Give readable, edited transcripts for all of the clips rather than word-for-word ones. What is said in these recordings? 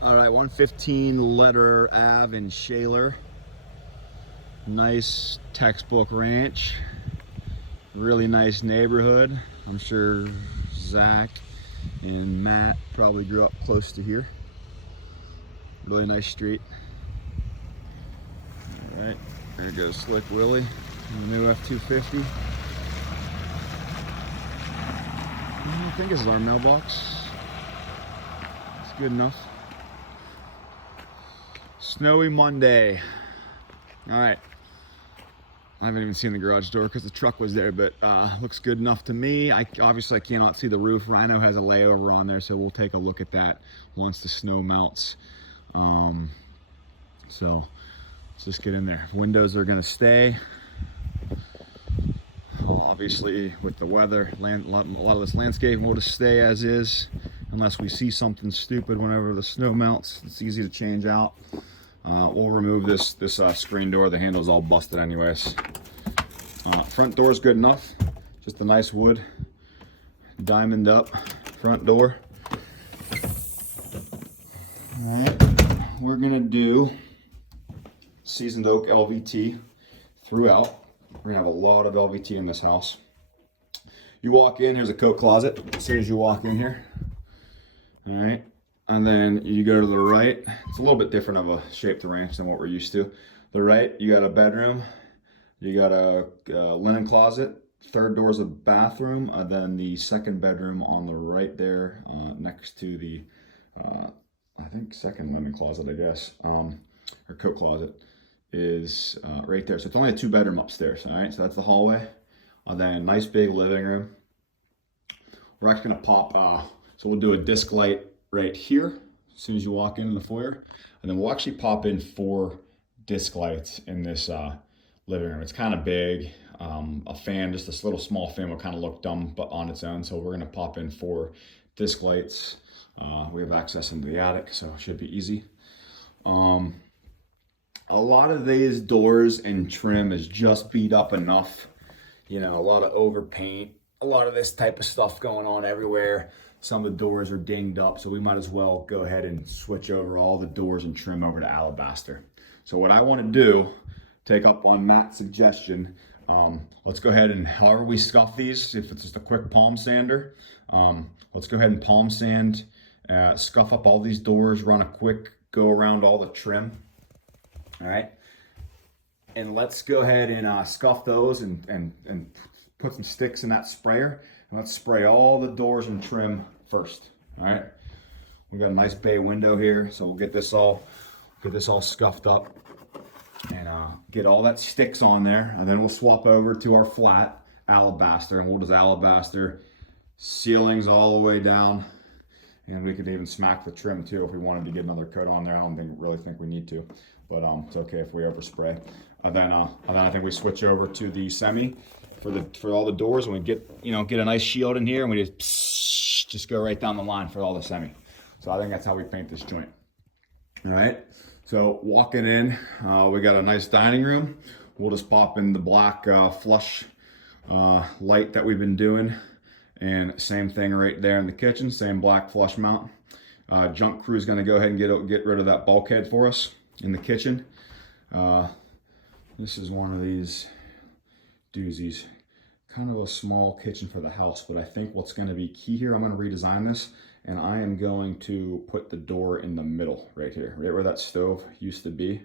All right, 115 Lederer Ave in Shaler. Nice textbook ranch. Really nice neighborhood. I'm sure Zach and Matt probably grew up close to here. Really nice street. All right, there goes Slick Willie, the new F-250. I think this is our mailbox. It's good enough. Snowy Monday. All right. I haven't even seen the garage door because the truck was there, but looks good enough to me. Obviously I cannot see the roof. Rhino has a layover on there, so we'll take a look at that once the snow melts. So let's just get in there. Windows are gonna stay. Obviously with the weather, a lot of this landscape will just stay as is unless we see something stupid whenever the snow melts. It's easy to change out. We'll remove this screen door. The handle's all busted anyways. Front door's good enough. Just a nice wood, diamond up front door. All right, we're gonna do seasoned oak LVT throughout. We're gonna have a lot of LVT in this house. You walk in, here's a coat closet as soon as you walk in here. All right. And then you go to the right. It's a little bit different of a shape to ranch than what we're used to. The right, you got a bedroom, you got a linen closet, third door's a bathroom, and then the second bedroom on the right there, next to the, I think second linen closet, I guess, or coat closet, is right there. So it's only a 2-bedroom upstairs, all right? So that's the hallway. And then nice big living room. We're actually gonna pop, so we'll do a disc light right here as soon as you walk in the foyer, and then we'll actually pop in 4 disc lights in this living room. It's kind of big. A fan, just this little small fan, will kind of look dumb but on its own, so we're going to pop in 4 disc lights. We have access into the attic, so it should be easy. A lot of these doors and trim is just beat up enough, you know, a lot of overpaint, a lot of this type of stuff going on everywhere. Some of the doors are dinged up, so we might as well go ahead and switch over all the doors and trim over to alabaster. So what I want to do, take up on Matt's suggestion, let's go ahead and, however we scuff these, if it's just a quick palm sander, let's go ahead and palm sand, scuff up all these doors, run a quick go around all the trim. All right, and let's go ahead and scuff those and put some sticks in that sprayer. And let's spray all the doors and trim first. All right. We've got a nice bay window here, so we'll get this all scuffed up and get all that sticks on there, and then we'll swap over to our flat alabaster, and we'll just alabaster ceilings all the way down, and we could even smack the trim too if we wanted to get another coat on there. I don't really think we need to, but it's okay if we overspray. And then I think we switch over to the semi for all the doors, and we get a nice shield in here, and we just go right down the line for all the semi. So I think that's how we paint this joint. All right, so walking in, we got a nice dining room. We'll just pop in the black flush light that we've been doing, and same thing right there in the kitchen, same black flush mount. Junk crew is going to go ahead and get rid of that bulkhead for us in the kitchen. This is one of these doozies. Kind of a small kitchen for the house, but I think what's going to be key here, I'm going to redesign this, and I am going to put the door in the middle right here, right where that stove used to be.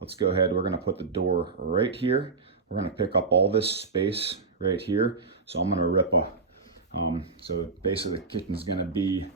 Let's go ahead, we're going to put the door right here. We're going to pick up all this space right here. So I'm going to rip so basically the kitchen's going to be,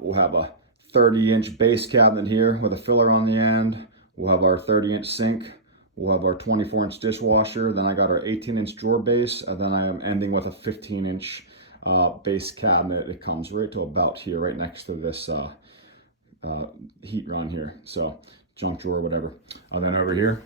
we'll have a 30-inch base cabinet here with a filler on the end. We'll have our 30-inch sink. We'll have our 24-inch dishwasher. Then I got our 18-inch drawer base, and then I am ending with a 15-inch base cabinet. It comes right to about here, right next to this heat run here. So junk drawer, whatever. And then over here,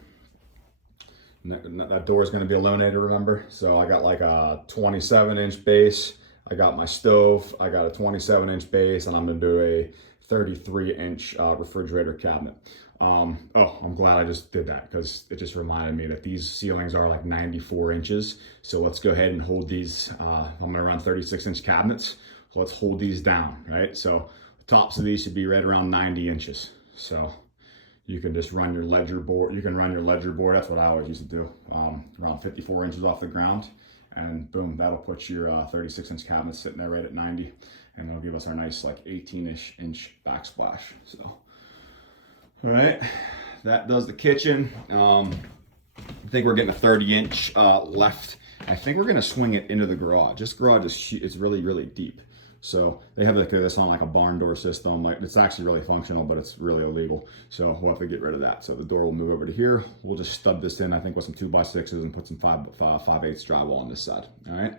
that door is going to be illuminated, remember? So I got like a 27-inch base. I got my stove. I got a 27-inch base, and I'm going to do a 33-inch refrigerator cabinet. I'm glad I just did that, because it just reminded me that these ceilings are like 94 inches. So let's go ahead and hold these. I'm going to run 36-inch cabinets. So let's hold these down, right? So tops of these should be right around 90 inches. So you can just run your ledger board. You can run your ledger board. That's what I always used to do. Around 54 inches off the ground, and boom, that'll put your 36-inch cabinet sitting there right at 90, and it'll give us our nice like 18-ish inch backsplash. So, all right, that does the kitchen. I think we're getting a 30-inch left. I think we're gonna swing it into the garage. This garage is it's really, really deep. So they have this on like a barn door system. Like, it's actually really functional, but it's really illegal. So we'll have to get rid of that. So the door will move over to here. We'll just stub this in, I think, with some 2x6s and put some 5/8 drywall on this side. All right.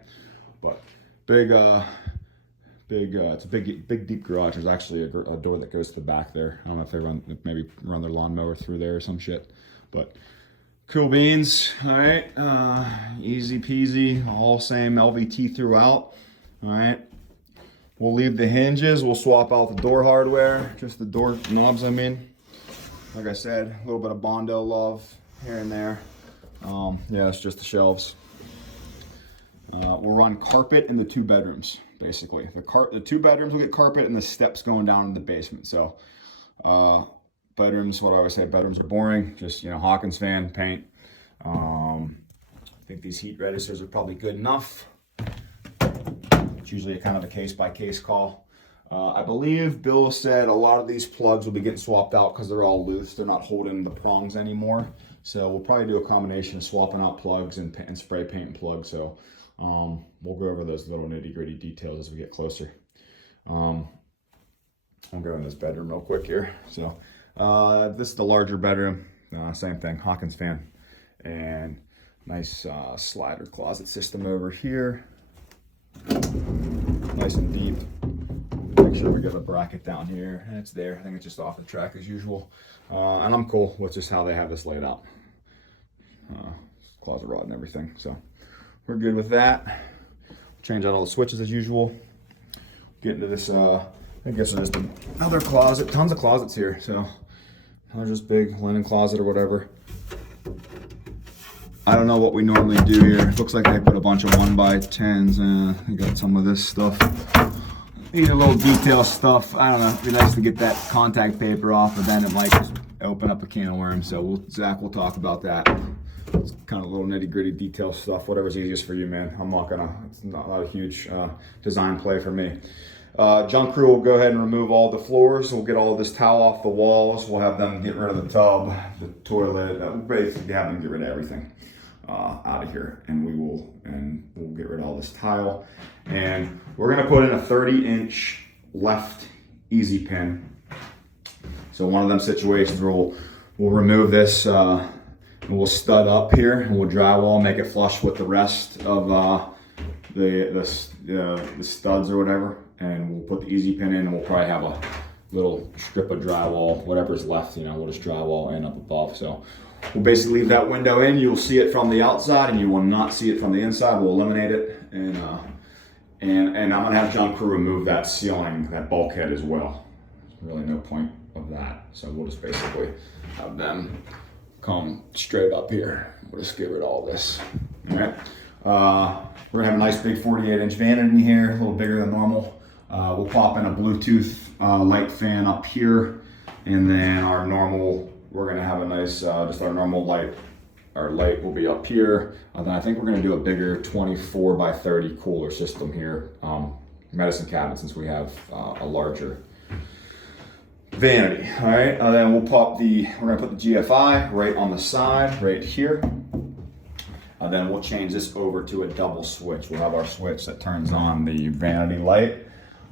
But it's a big deep garage. There's actually a door that goes to the back there. I don't know if they maybe run their lawnmower through there or some shit. But cool beans. All right. Easy peasy. All same LVT throughout. All right. We'll leave the hinges. We'll swap out the door hardware, just the door knobs, I mean. Like I said, a little bit of Bondo love here and there. Yeah, it's just the shelves. We'll run carpet in the 2 bedrooms, basically. The 2 bedrooms will get carpet, and the steps going down in the basement. So bedrooms, what do I always say? Bedrooms are boring. Just, you know, Hawkins fan, paint. I think these heat registers are probably good enough. It's usually a kind of a case-by-case call. I believe Bill said a lot of these plugs will be getting swapped out because they're all loose. They're not holding the prongs anymore. So we'll probably do a combination of swapping out plugs and spray painting plugs. So we'll go over those little nitty-gritty details as we get closer. I'll go in this bedroom real quick here. So this is the larger bedroom. Same thing, Hawkins fan. And nice slider closet system over here. Nice and deep. Make sure we get a bracket down here, and it's there. I think it's just off the track as usual. And I'm cool with just how they have this laid out. Closet rod and everything. So we're good with that. Change out all the switches as usual. Get into this, I guess there's just another closet. Tons of closets here. So another just big linen closet or whatever. I don't know what we normally do here. It looks like they put a bunch of 1x10s. They got some of this stuff. Need a little detail stuff. I don't know. It'd be nice to get that contact paper off, but then it might just open up a can of worms. So Zach will talk about that. It's kind of little nitty gritty detail stuff. Whatever's easiest for you, man. I'm not gonna. It's not a huge design play for me. Junk crew will go ahead and remove all the floors. We'll get all of this towel off the walls. We'll have them get rid of the tub, the toilet. We'll basically have them get rid of everything out of here, and we'll get rid of all this tile, and we're gonna put in a 30-inch left easy pin. So one of them situations where we'll remove this and we'll stud up here, and we'll drywall, make it flush with the rest of the studs or whatever, and we'll put the easy pin in, and we'll probably have a little strip of drywall, whatever's left, you know, we'll just drywall in up above. So we'll basically leave that window in. You'll see it from the outside, and you will not see it from the inside. We'll eliminate it, and I'm gonna have Junk Crew remove that ceiling, that bulkhead as well. There's really no point of that. So we'll just basically have them come straight up here. We'll just get rid of all this. All right. We're gonna have a nice big 48-inch vanity here, a little bigger than normal. We'll pop in a Bluetooth light fan up here, and then our normal. We're gonna have a nice, just our normal light. Our light will be up here. Then I think we're gonna do a bigger 24x30 cooler system here. Medicine cabinet, since we have a larger vanity. All right, then we're gonna put the GFI right on the side, right here. Then we'll change this over to a double switch. We'll have our switch that turns on the vanity light,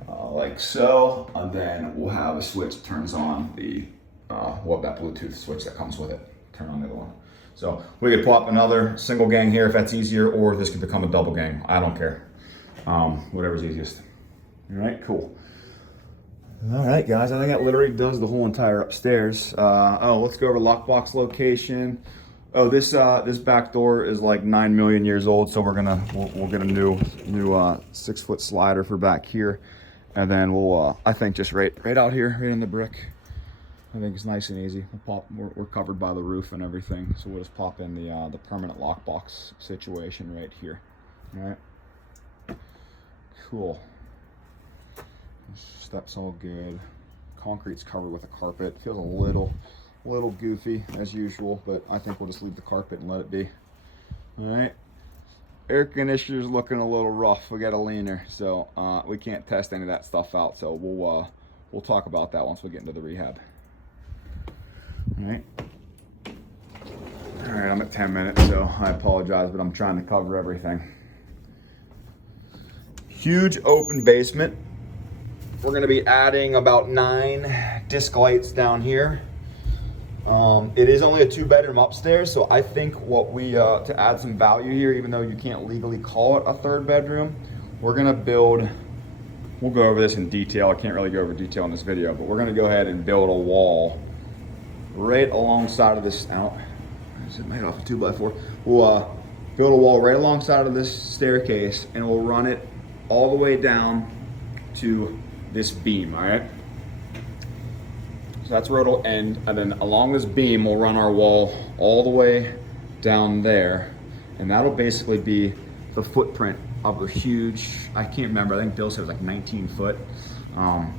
like so. And then we'll have a switch that turns on the that Bluetooth switch that comes with it. Turn on the other one. So we could pop another single gang here if that's easier, or this could become a double gang. I don't care. Whatever's easiest. All right, cool. All right, guys, I think that literally does the whole entire upstairs. Let's go over lockbox location. Oh, this back door is like 9 million years old, so we'll get a new 6-foot slider for back here, and then we'll I think just right out here, right in the brick. I think it's nice and easy. We're covered by the roof and everything, so we'll just pop in the permanent lockbox situation right here. All right, cool. Steps all good. Concrete's covered with a carpet. Feels a little goofy as usual, but I think we'll just leave the carpet and let it be. All right. Air conditioner's looking a little rough. We got a leaner, so we can't test any of that stuff out. So we'll talk about that once we get into the rehab. All right. All right, I'm at 10 minutes, so I apologize, but I'm trying to cover everything. Huge open basement. We're going to be adding about 9 disc lights down here. It is only a 2-bedroom upstairs, so I think what we, to add some value here, even though you can't legally call it a 3rd bedroom, we're going to build, we'll go over this in detail. I can't really go over detail in this video, but we're going to go ahead and build a wall right alongside of this, is it made off a 2x4? We'll build a wall right alongside of this staircase, and we'll run it all the way down to this beam, all right? So that's where it'll end, and then along this beam, we'll run our wall all the way down there, and that'll basically be the footprint of a huge, I can't remember, I think Bill said it was like 19 foot.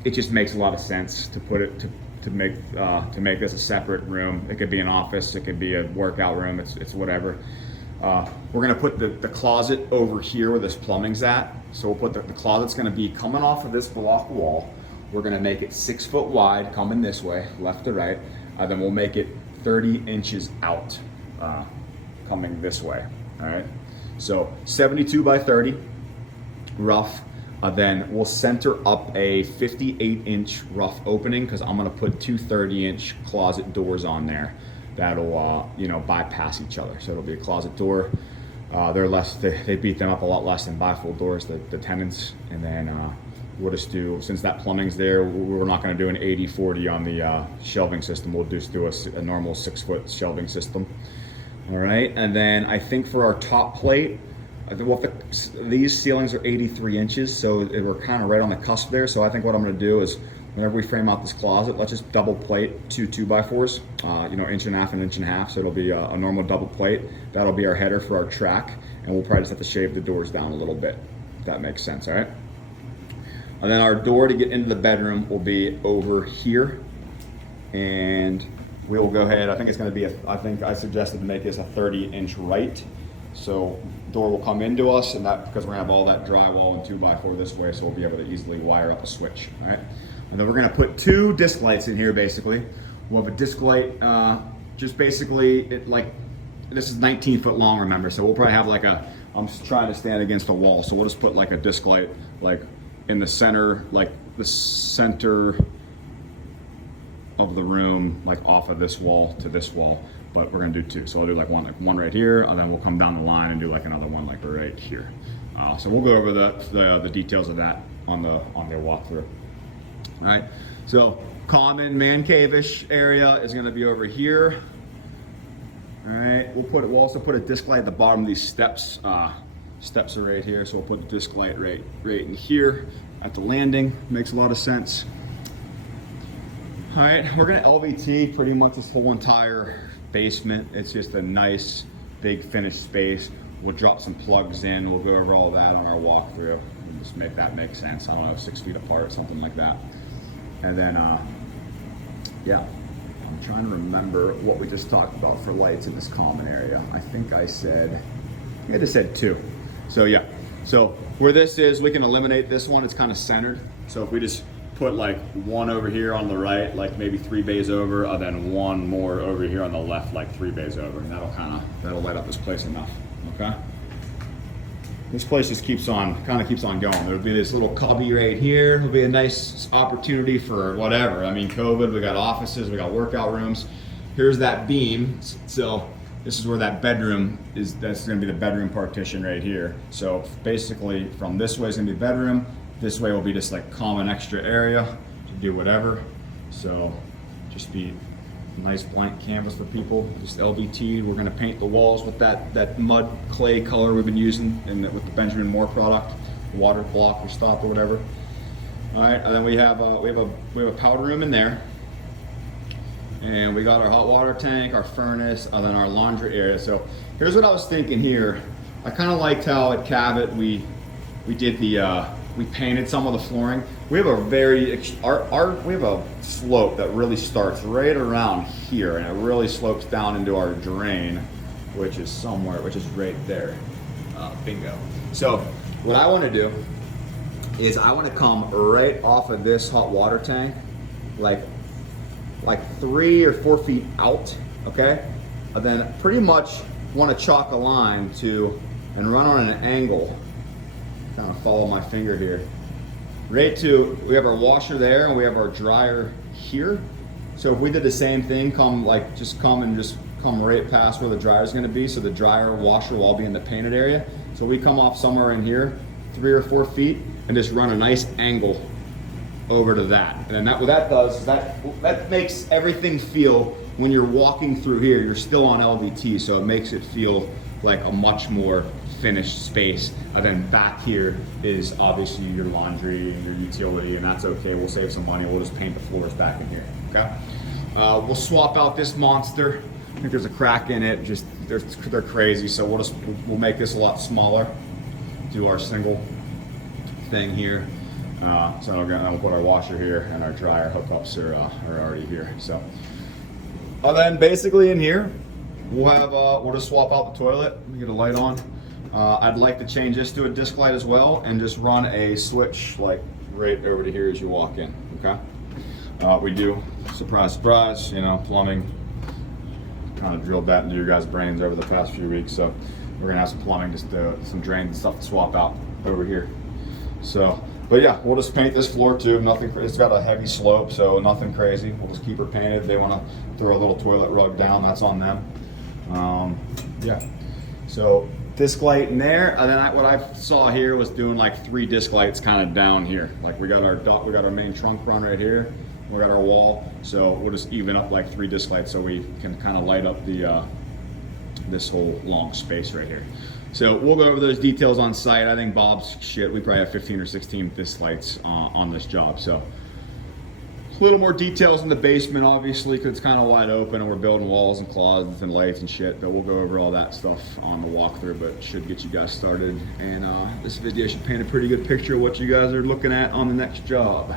It just makes a lot of sense to put it, to make this a separate room. It could be an office, it could be a workout room, it's whatever. We're gonna put the closet over here where this plumbing's at. So we'll put the closet's gonna be coming off of this block wall. We're gonna make it 6 foot wide, coming this way, left to right. Then we'll make it 30 inches out, coming this way, all right? So 72 by 30, rough. Then we'll center up a 58-inch rough opening, because I'm gonna put 2 30-inch closet doors on there that'll bypass each other. So it'll be a closet door. They're less, they beat them up a lot less than bifold doors, the tenants. And then we'll just do, since that plumbing's there, we're not gonna do an 80-40 on the shelving system. We'll just do a normal 6-foot shelving system. All right, and then I think for our top plate, these ceilings are 83 inches, so we're kind of right on the cusp there. So I think what I'm going to do is, whenever we frame out this closet, let's just double plate 2 2x4s, inch and a half and inch and a half. So it'll be a normal double plate. That'll be our header for our track, and we'll probably just have to shave the doors down a little bit, if that makes sense. All right. And then our door to get into the bedroom will be over here, and we will go ahead. I think it's going to be I think I suggested to make this a 30-inch right. So door will come into us, and that, because we're gonna have all that drywall and 2x4 this way, so we'll be able to easily wire up a switch, all right? And then we're gonna put 2 disc lights in here, basically. We'll have a disc light, just basically, this is 19 foot long, remember, so we'll probably have like I'm trying to stand against a wall, so we'll just put like a disc light, like in the center, like the center of the room, like off of this wall to this wall. But we're gonna do 2. So I'll do like one right here, and then we'll come down the line and do like another one like right here. So we'll go over the details of that on the walkthrough. All right, so common man cave-ish area is gonna be over here. All right, we'll also put a disc light at the bottom of these steps. Steps are right here, so we'll put the disc light right in here at the landing. Makes a lot of sense. All right, we're gonna LVT pretty much this whole entire basement. It's just a nice big finished space. We'll drop some plugs in. We'll go over all that on our walkthrough and just make that make sense. I don't know, 6 feet apart, something like that. And then yeah, I'm trying to remember what we just talked about for lights in this common area. I think I just said 2. So yeah, so where this is, we can eliminate this one. It's kind of centered. So if we just put like 1 over here on the right, like maybe 3 bays over, and then 1 more over here on the left, like 3 bays over, and that'll light up this place enough. Okay. This place just keeps on going. There'll be this little cubby right here. It'll be a nice opportunity for whatever. I mean, COVID. We got offices. We got workout rooms. Here's that beam. So this is where that bedroom is. That's going to be the bedroom partition right here. So basically, from this way is going to be bedroom. This way will be just like common extra area to do whatever. So just be a nice blank canvas for people. Just LVT. We're gonna paint the walls with that mud clay color we've been using with the Benjamin Moore product, water block or stop or whatever. All right, and then we have a powder room in there, and we got our hot water tank, our furnace, and then our laundry area. So here's what I was thinking here. I kind of liked how at Cabot we did we painted some of the flooring. we have a we have a slope that really starts right around here, and it really slopes down into our drain, which is right there. Bingo. So what I want to do is I want to come right off of this hot water tank, like 3 or 4 feet out, okay? And then pretty much want to chalk a line to and run on an angle. Kind of follow my finger here. Right to, we have our washer there and we have our dryer here. So if we did the same thing, come right past where the dryer is going to be. So the dryer, washer will all be in the painted area. So we come off somewhere in here, 3 or 4 feet, and just run a nice angle over to that. And then what that does is that makes everything feel, when you're walking through here, you're still on LVT, so it makes it feel like a much more finished space. And then back here is obviously your laundry and your utility, and that's okay. We'll save some money. We'll just paint the floors back in here, okay? We'll swap out this monster. I think there's a crack in it. Just they're crazy, so we'll make this a lot smaller. Do our single thing here. So I'll put our washer here, and our dryer hookups are already here. So, and then basically in here, we'll just swap out the toilet. Let me get a light on. I'd like to change this to a disc light as well, and just run a switch like right over to here as you walk in. Okay. We do, surprise, surprise. You know, plumbing. Kind of drilled that into your guys' brains over the past few weeks. So we're gonna have some plumbing, just some drains and stuff to swap out over here. So. But yeah, we'll just paint this floor too. Nothing. It's got a heavy slope, so nothing crazy. We'll just keep her painted. If they want to throw a little toilet rug down, that's on them. Yeah. So disc light in there, and then what I saw here was doing like 3 disc lights kind of down here. Like we got our main trunk run right here. We got our wall, so we'll just even up like 3 disc lights so we can kind of light up the this whole long space right here. So we'll go over those details on site. I think Bob's shit, we probably have 15 or 16 disc lights on this job. So a little more details in the basement, obviously, because it's kind of wide open and we're building walls and closets and lights and shit, but we'll go over all that stuff on the walkthrough, but it should get you guys started. And this video should paint a pretty good picture of what you guys are looking at on the next job.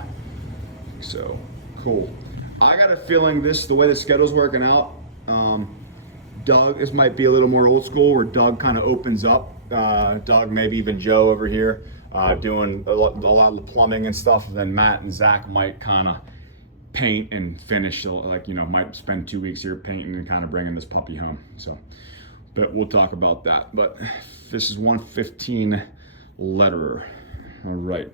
So, cool. I got a feeling the way the schedule's working out, Doug, this might be a little more old school, where Doug kind of opens up. Doug, maybe even Joe over here, doing a lot of the plumbing and stuff. And then Matt and Zach might kind of paint and finish, like, you know, might spend 2 weeks here painting and kind of bringing this puppy home. So, but we'll talk about that. But this is 115 Lederer. All right.